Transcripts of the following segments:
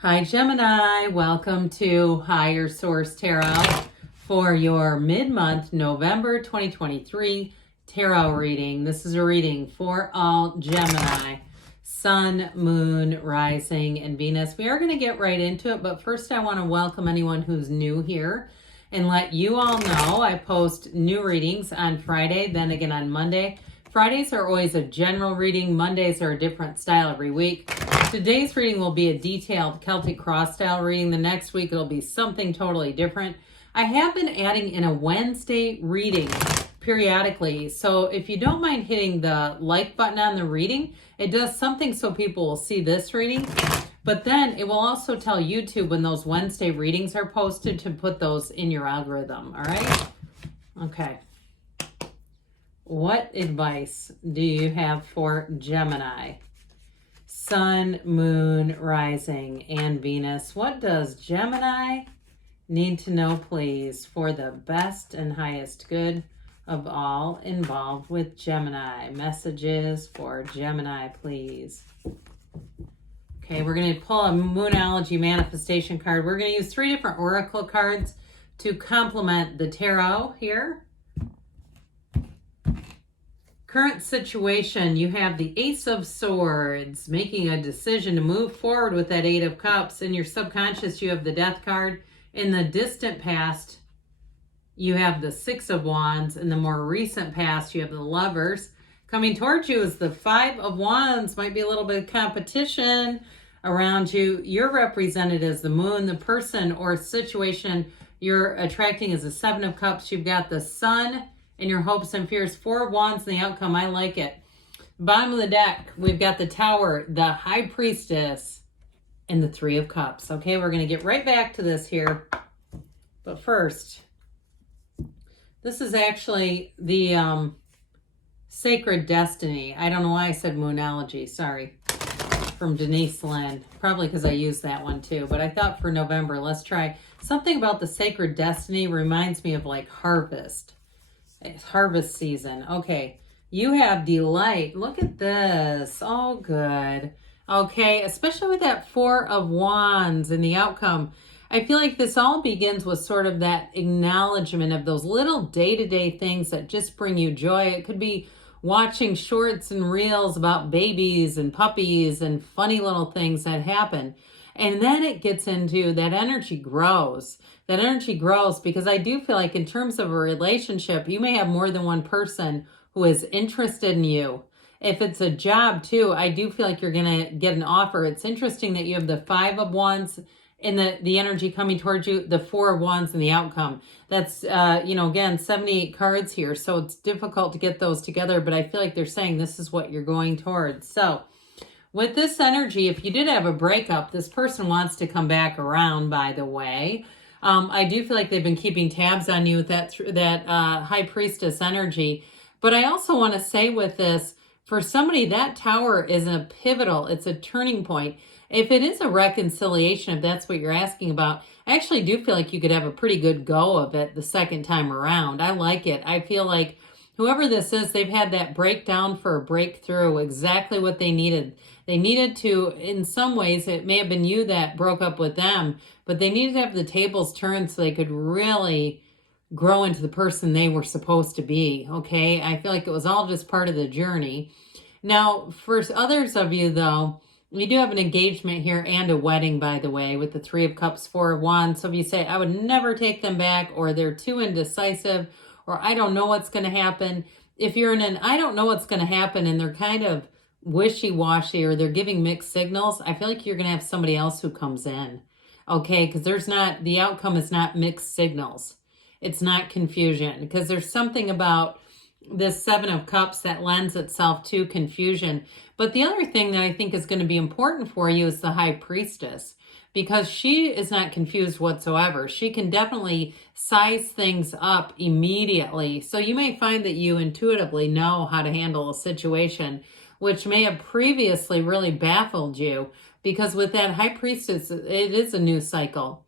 Hi Gemini, welcome to Higher Source Tarot for your mid-month November 2023 tarot reading. This is a reading for all Gemini, Sun, Moon, Rising, and Venus. We are going to get right into it, but first I want to welcome anyone who's new here and let you all know I post new readings on Friday, then again on Monday. Fridays are always a general reading. Mondays are a different style every week. Today's reading will be a detailed Celtic cross style reading. The next week it'll be something totally different. I have been adding in a Wednesday reading periodically. So if you don't mind hitting the like button on the reading, it does something so people will see this reading. But then it will also tell YouTube when those Wednesday readings are posted to put those in your algorithm. All right? Okay. What advice do you have for Gemini? Sun, Moon, Rising, and Venus. What does Gemini need to know, please, for the best and highest good of all involved with Gemini? Messages for Gemini, please. Okay, we're going to pull a Moonology manifestation card. We're going to use 3 different oracle cards to complement the tarot here. Current situation, you have the Ace of Swords, making a decision to move forward with that 8 of Cups. In your subconscious, you have the Death card. In the distant past, you have the 6 of Wands. In the more recent past, you have the Lovers. Coming towards you is the 5 of Wands. Might be a little bit of competition around you. You're represented as the Moon. The person or situation you're attracting is the 7 of Cups. You've got the Sun in your hopes and fears. 4 of Wands in the outcome. I like it. Bottom of the deck, we've got the Tower, the High Priestess, and the 3 of Cups. Okay, we're going to get right back to this here. But first, this is actually the Sacred Destiny. I don't know why I said Moonology. Sorry. From Denise Lynn. Probably because I used that one too. But I thought for November, let's try. Something about the Sacred Destiny reminds me of like harvest. It's harvest season. Okay, you have delight. Look at this. Oh, good. Okay, especially with that 4 of Wands and the outcome. I feel like this all begins with sort of that acknowledgement of those little day-to-day things that just bring you joy. It could be watching shorts and reels about babies and puppies and funny little things that happen. And then it gets into that energy grows. That energy grows because I do feel like in terms of a relationship, you may have more than one person who is interested in you. If it's a job too, I do feel like you're going to get an offer. It's interesting that you have the 5 of Wands in the energy coming towards you, the 4 of Wands in the outcome. That's, again, 78 cards here. So it's difficult to get those together, but I feel like they're saying this is what you're going towards. So with this energy, if you did have a breakup, this person wants to come back around, by the way. I do feel like they've been keeping tabs on you with that High Priestess energy. But I also want to say with this, for somebody, that Tower is a pivotal, it's a turning point. If it is a reconciliation, if that's what you're asking about, I actually do feel like you could have a pretty good go of it the second time around. I like it. I feel like whoever this is, they've had that breakdown for a breakthrough, exactly what they needed. They needed to, in some ways, it may have been you that broke up with them, but they needed to have the tables turned so they could really grow into the person they were supposed to be, okay? I feel like it was all just part of the journey. Now, for others of you, though, we do have an engagement here and a wedding, by the way, with the 3 of Cups, 4 of Wands. So if you say, I would never take them back, or they're too indecisive, or I don't know what's going to happen. If you're in an I don't know what's going to happen and they're kind of wishy-washy or they're giving mixed signals, I feel like you're going to have somebody else who comes in. Okay, because the outcome is not mixed signals. It's not confusion, because there's something about this 7 of Cups that lends itself to confusion. But the other thing that I think is going to be important for you is the High Priestess, because she is not confused whatsoever. She can definitely size things up immediately. So you may find that you intuitively know how to handle a situation, which may have previously really baffled you, because with that High Priestess, it is a new cycle.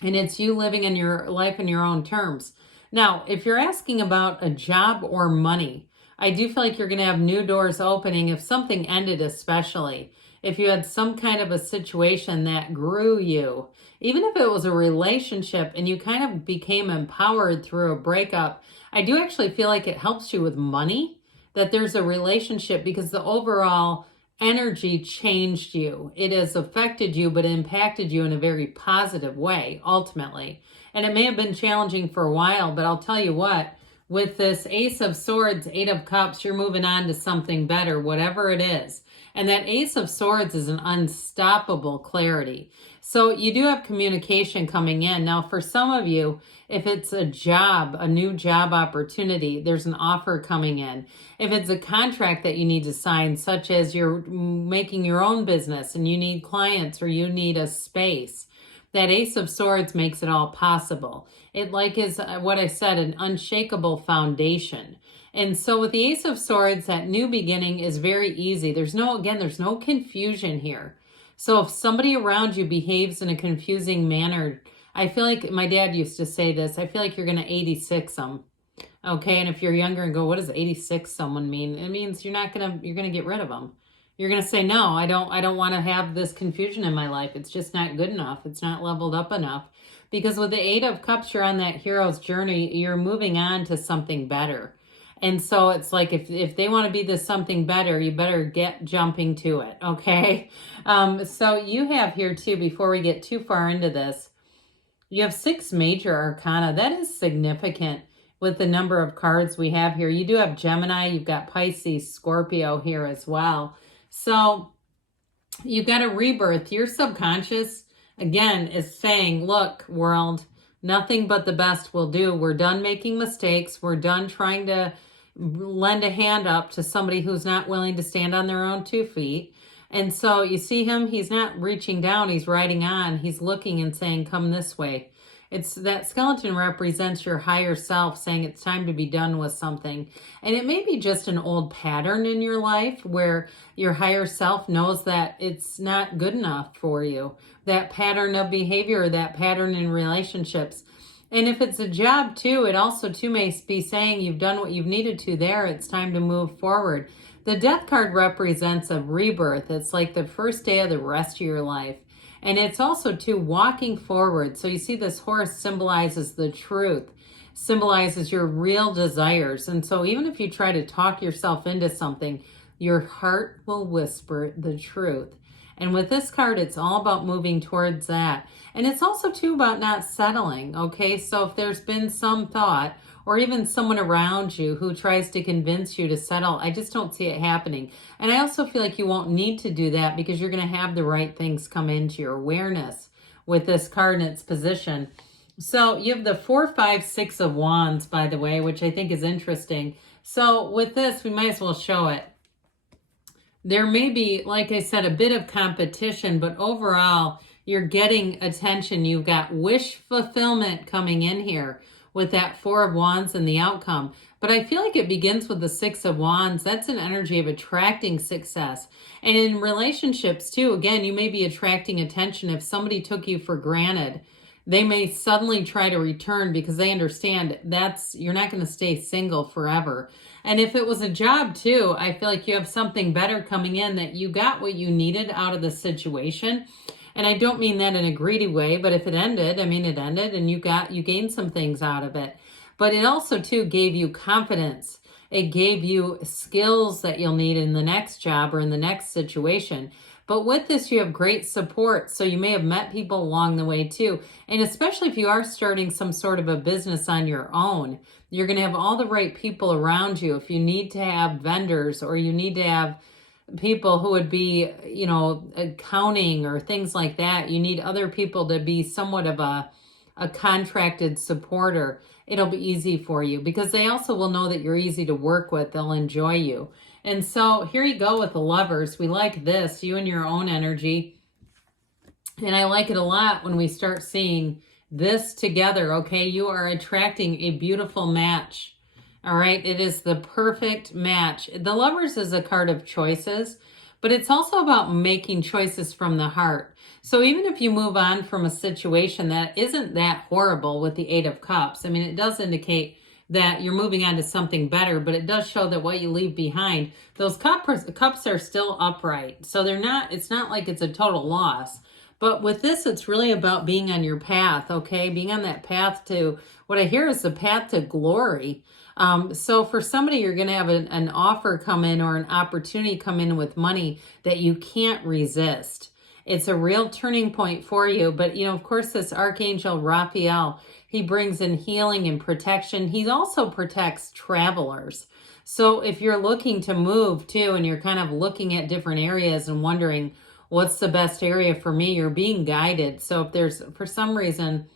And it's you living in your life in your own terms. Now, if you're asking about a job or money, I do feel like you're going to have new doors opening if something ended especially. if you had some kind of a situation that grew you, even if it was a relationship and you kind of became empowered through a breakup, I do actually feel like it helps you with money, that there's a relationship, because the overall energy changed you. It has affected you, but impacted you in a very positive way, ultimately. And it may have been challenging for a while, but I'll tell you what, with this Ace of Swords, Eight of Cups, you're moving on to something better, whatever it is. And that Ace of Swords is an unstoppable clarity. So you do have communication coming in. Now, for some of you, if it's a job, a new job opportunity, there's an offer coming in. If it's a contract that you need to sign, such as you're making your own business and you need clients or you need a space, that Ace of Swords makes it all possible. It is what I said, an unshakable foundation. And so with the Ace of Swords, that new beginning is very easy. There's no confusion here. So if somebody around you behaves in a confusing manner, I feel like my dad used to say this, I feel like you're going to 86 them. Okay, and if you're younger and go, what does 86 someone mean? It means you're going to get rid of them. You're going to say, no, I don't want to have this confusion in my life. It's just not good enough. It's not leveled up enough. Because with the Eight of Cups, you're on that hero's journey. You're moving on to something better. And so it's like, if they want to be this something better, you better get jumping to it, okay? So you have here too, before we get too far into this, you have 6 major arcana. That is significant with the number of cards we have here. You do have Gemini, you've got Pisces, Scorpio here as well. So you've got a rebirth. Your subconscious, again, is saying, look, world, nothing but the best will do. We're done making mistakes. We're done trying to lend a hand up to somebody who's not willing to stand on their own 2 feet. And so you see him, he's not reaching down, he's riding on. He's looking and saying, come this way. It's that skeleton represents your higher self saying it's time to be done with something. And it may be just an old pattern in your life where your higher self knows that it's not good enough for you. That pattern of behavior, that pattern in relationships. And if it's a job too, it also too may be saying you've done what you've needed to there. It's time to move forward. The Death card represents a rebirth. It's like the first day of the rest of your life. And it's also too walking forward. So you see this horse symbolizes the truth, symbolizes your real desires. And so even if you try to talk yourself into something, your heart will whisper the truth. And with this card, it's all about moving towards that. And it's also too about not settling, okay? So if there's been some thought or even someone around you who tries to convince you to settle, I just don't see it happening. And I also feel like you won't need to do that because you're going to have the right things come into your awareness with this card in its position. So you have the 4, 5, 6 of Wands, by the way, which I think is interesting. So with this, we might as well show it. There may be, like I said, a bit of competition, but overall, you're getting attention. You've got wish fulfillment coming in here with that 4 of Wands and the outcome. But I feel like it begins with the 6 of Wands. That's an energy of attracting success. And in relationships too, again, you may be attracting attention. If somebody took you for granted, they may suddenly try to return because they understand you're not going to stay single forever. And if it was a job too, I feel like you have something better coming in, that you got what you needed out of the situation. And I don't mean that in a greedy way, but if it ended, I mean, it ended and you gained some things out of it. But it also too gave you confidence. It gave you skills that you'll need in the next job or in the next situation. But with this, you have great support. So you may have met people along the way too. And especially if you are starting some sort of a business on your own, you're going to have all the right people around you. If you need to have vendors or you need to have people who would be, accounting or things like that, you need other people to be somewhat of a contracted supporter. It'll be easy for you because they also will know that you're easy to work with. They'll enjoy you. And so here you go with the Lovers. We like this, you and your own energy. And I like it a lot when we start seeing this together, okay? You are attracting a beautiful match, all right? It is the perfect match. The Lovers is a card of choices, but it's also about making choices from the heart. So even if you move on from a situation that isn't that horrible with the 8 of Cups, I mean, it does indicate that you're moving on to something better, but it does show that what you leave behind, those cups are still upright. So it's not like it's a total loss. But with this, it's really about being on your path, okay? Being on that path to, what I hear is the path to glory. So for somebody, you're going to have an offer come in or an opportunity come in with money that you can't resist. It's a real turning point for you. But, of course, this Archangel Raphael, he brings in healing and protection. He also protects travelers. So if you're looking to move too, and you're kind of looking at different areas and wondering, what's the best area for me? You're being guided. So if there's, for some reason,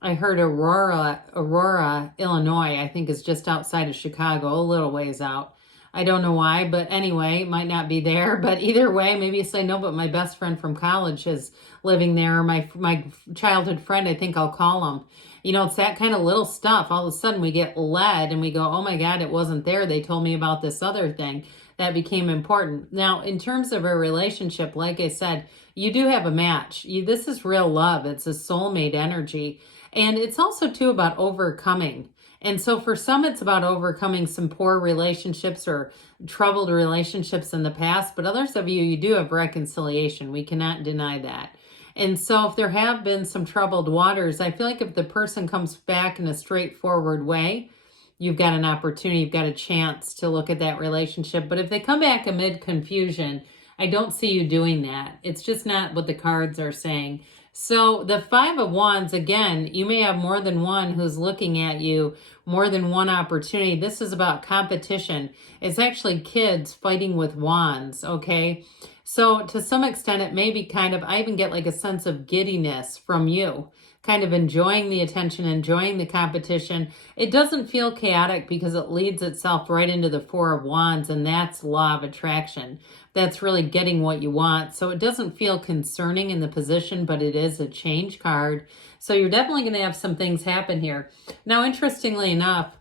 I heard Aurora, Illinois, I think is just outside of Chicago, a little ways out. I don't know why, but anyway, it might not be there. But either way, maybe you say, no, but my best friend from college is living there. Or my childhood friend, I think I'll call him. It's that kind of little stuff. All of a sudden we get led and we go, oh my God, it wasn't there. They told me about this other thing that became important. Now, in terms of a relationship, like I said, you do have a match. This is real love. It's a soulmate energy. And it's also too about overcoming. And so for some, it's about overcoming some poor relationships or troubled relationships in the past. But others of you do have reconciliation. We cannot deny that. And so if there have been some troubled waters, I feel like if the person comes back in a straightforward way, you've got an opportunity, you've got a chance to look at that relationship. But if they come back amid confusion, I don't see you doing that. It's just not what the cards are saying. So the Five of Wands, again, you may have more than one who's looking at you, more than one opportunity. This is about competition. It's actually kids fighting with wands, okay? So to some extent, it may be kind of, I even get like a sense of giddiness from you, kind of enjoying the attention, enjoying the competition. It doesn't feel chaotic because it leads itself right into the Four of Wands, and that's law of attraction. That's really getting what you want. So it doesn't feel concerning in the position, but it is a change card. So you're definitely going to have some things happen here. Now, interestingly enough,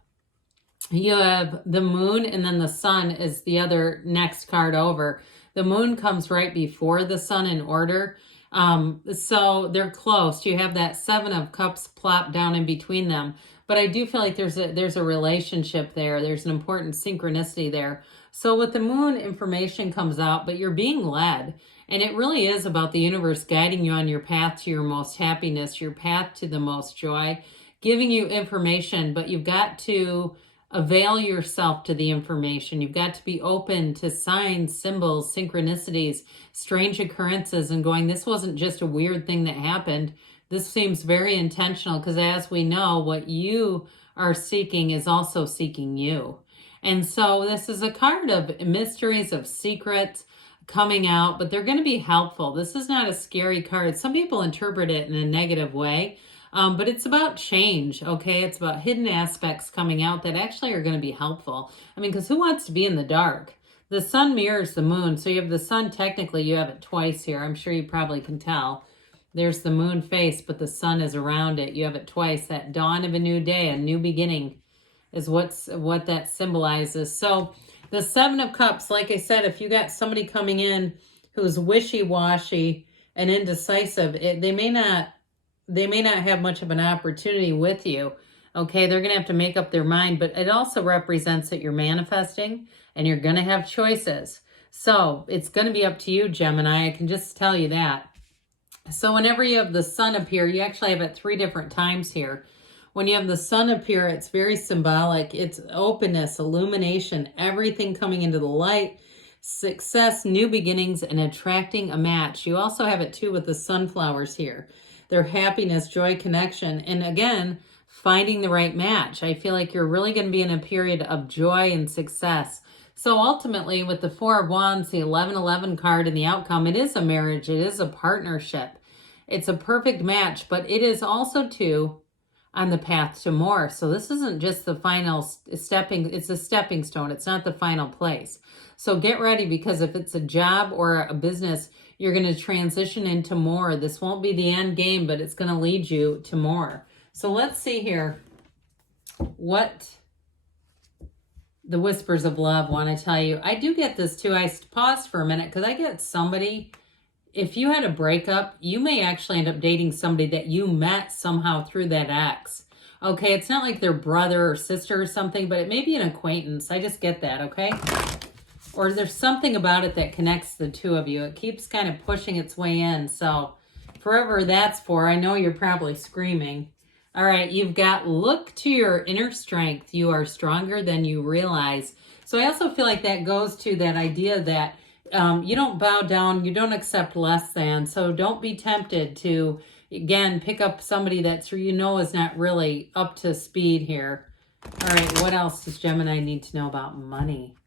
you have the moon and then the sun is the other next card over. The moon comes right before the sun in order. So they're close. You have that Seven of Cups plop down in between them. But I do feel like there's a relationship there. There's an important synchronicity there. So with the moon, information comes out, but you're being led. And it really is about the universe guiding you on your path to your most happiness, your path to the most joy, giving you information, but you've got to avail yourself to the information. You've got to be open to signs, symbols, synchronicities, strange occurrences, and going, this wasn't just a weird thing that happened. This seems very intentional, because as we know, what you are seeking is also seeking you. And so this is a card of mysteries, of secrets coming out, but they're going to be helpful. This is not a scary card. Some people interpret it in a negative way. But it's about change, okay? It's about hidden aspects coming out that actually are going to be helpful. I mean, because who wants to be in the dark? The sun mirrors the moon. So you have the sun, technically you have it twice here. I'm sure you probably can tell. There's the moon face, but the sun is around it. You have it twice. That dawn of a new day, a new beginning is what that symbolizes. So the Seven of Cups, like I said, if you got somebody coming in who's wishy-washy and indecisive, they may not have much of an opportunity with you, okay? They're going to have to make up their mind, but it also represents that you're manifesting and you're going to have choices. So it's going to be up to you, Gemini. I can just tell you that. So whenever you have the sun appear, you actually have it 3 different times here. When you have the sun appear, it's very symbolic. It's openness, illumination, everything coming into the light, success, new beginnings, and attracting a match. You also have it too with the sunflowers here. Their happiness, joy, connection, and again, finding the right match. I feel like you're really going to be in a period of joy and success. So ultimately, with the Four of Wands, the 1111 card, and the outcome, it is a marriage. It is a partnership. It's a perfect match, but it is also too on the path to more. So this isn't just the final it's a stepping stone. It's not the final place. So get ready, because if it's a job or a business, you're going to transition into more. This won't be the end game, but it's going to lead you to more. So let's see here what the Whispers of Love want to tell you. I do get this too. I paused for a minute because I get somebody, if you had a breakup, you may actually end up dating somebody that you met somehow through that ex. Okay, it's not like they're brother or sister or something, but it may be an acquaintance. I just get that, okay? Or there's something about it that connects the two of you. It keeps kind of pushing its way in. So forever that's for, I know you're probably screaming. All right, you've got look to your inner strength. You are stronger than you realize. So I also feel like that goes to that idea that you don't bow down, you don't accept less than. So don't be tempted to, again, pick up somebody that's you know is not really up to speed here. All right, what else does Gemini need to know about money?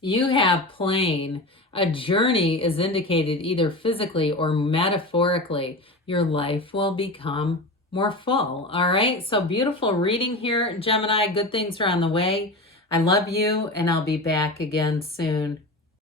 You have plane. A journey is indicated either physically or metaphorically. Your life will become more full. All right. So beautiful reading here, Gemini. Good things are on the way. I love you, and I'll be back again soon.